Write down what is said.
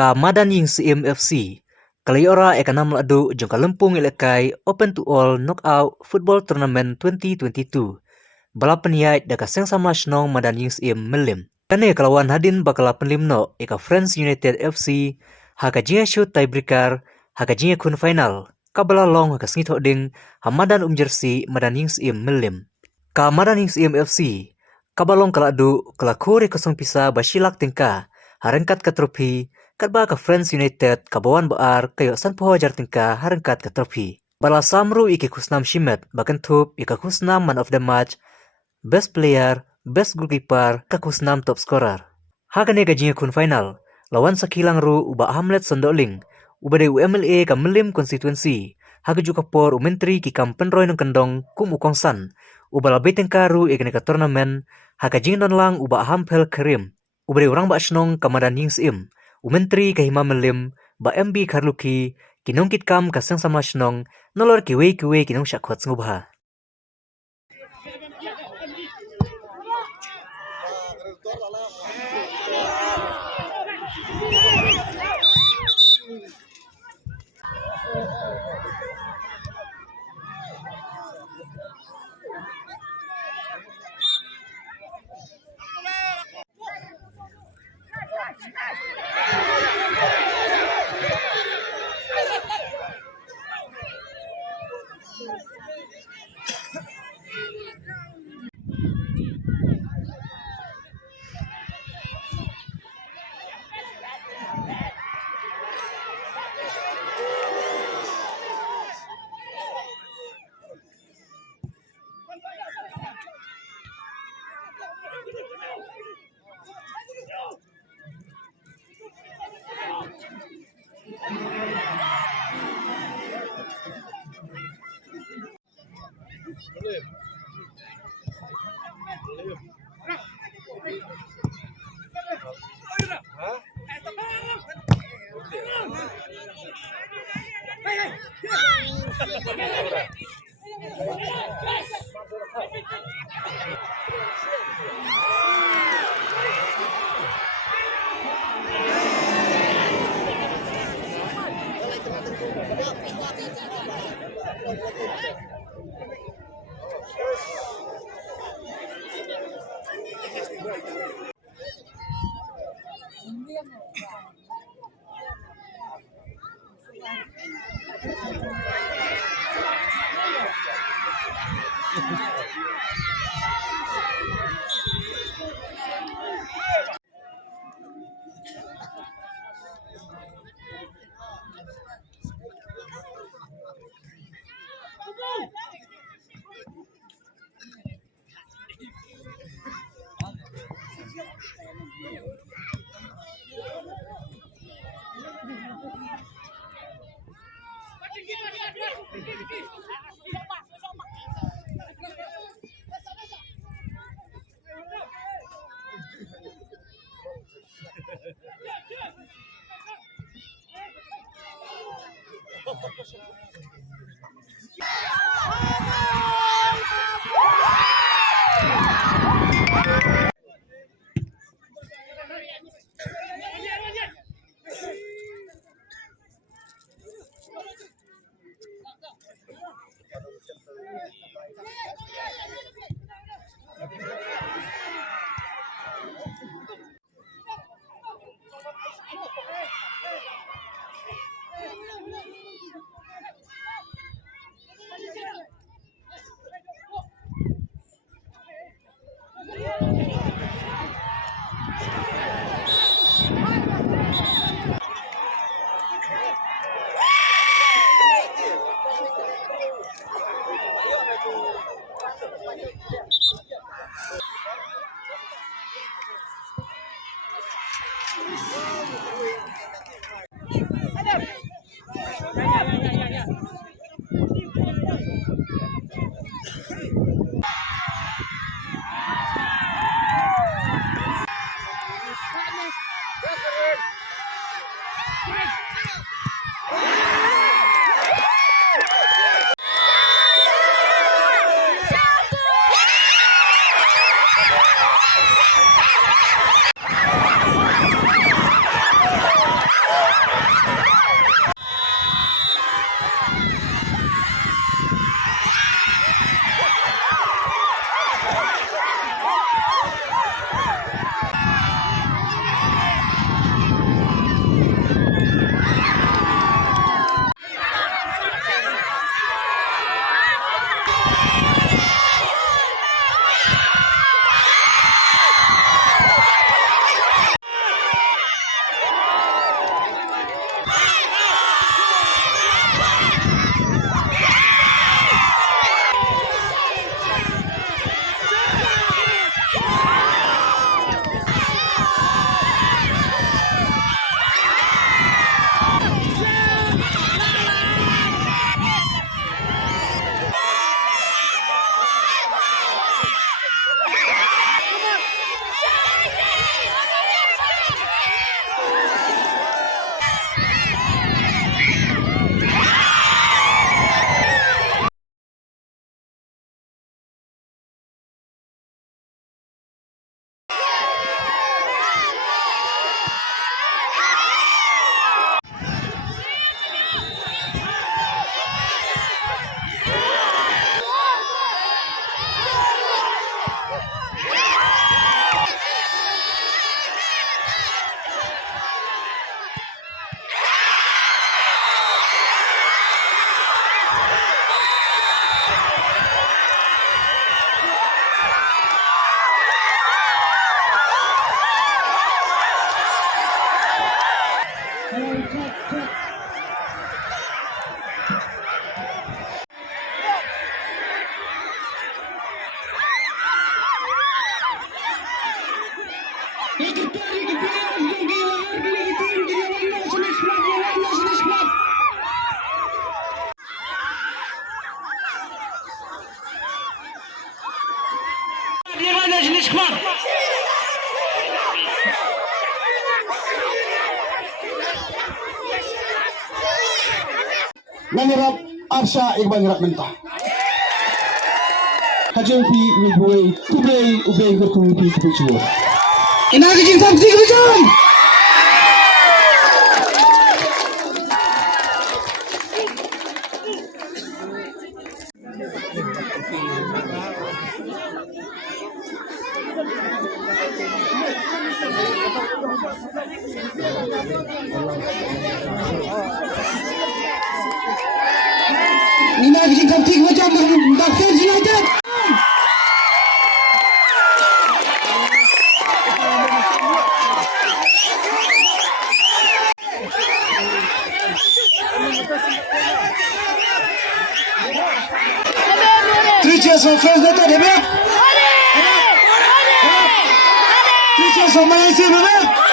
Ka Madan Ying Siem FC, Kaliora Ekanam Ladu jong Kalempung Ilekai Open to All Knockout Football Tournament 2022. Balapan yait daka seng sama snong Madan Ying Siem Melim. Kane kalawan hadin bakala penlimno eka Friends United FC, haka jinga shoot tiebreaker, haka jinga kun final. Kabala long haka sengit hoding Hamadan jersey Madan Ying Siem Melim. Ka Madan Ying Siem FC, kabalong kaladu kelakuri kosong pisa basilak tingka, harengkat ke trofi, kadba ke Friends United kabawan baar kayo san pohajar tingka harengkat ke trofi. Bala samru iki kusnam shimet, bakan tup ika kusnam man of the match, best player, best goalkeeper, ke kusnam top scorer. Hakane gajinya kun final, lawan sakilang ru uba Hamlet Sondoling, ubade UMLA ka Melim constituency, haga juga por umentri ki kampen roy nung kendong kum ukong san, uba labay tengkaru ikane ka turnamen, haka jingdon lang uba Hampel Kerim, ubade orang ba asnong kamadan Ying Siem, umentri ka hima Melim, ba MB Karluki, kinong kitkam kasang sama asnong, nolor kiwe kinong syakwat ngubha. Nangarap Arsha Iqbal Mentah. Hajempi will play today ubay berkumpul di Picture. Inagi jintan 3 jam. Inagi jintan 3 jam Doctor United. Three cheers for First Doctor Hebeb. Three cheers for Malaysia Hebeb.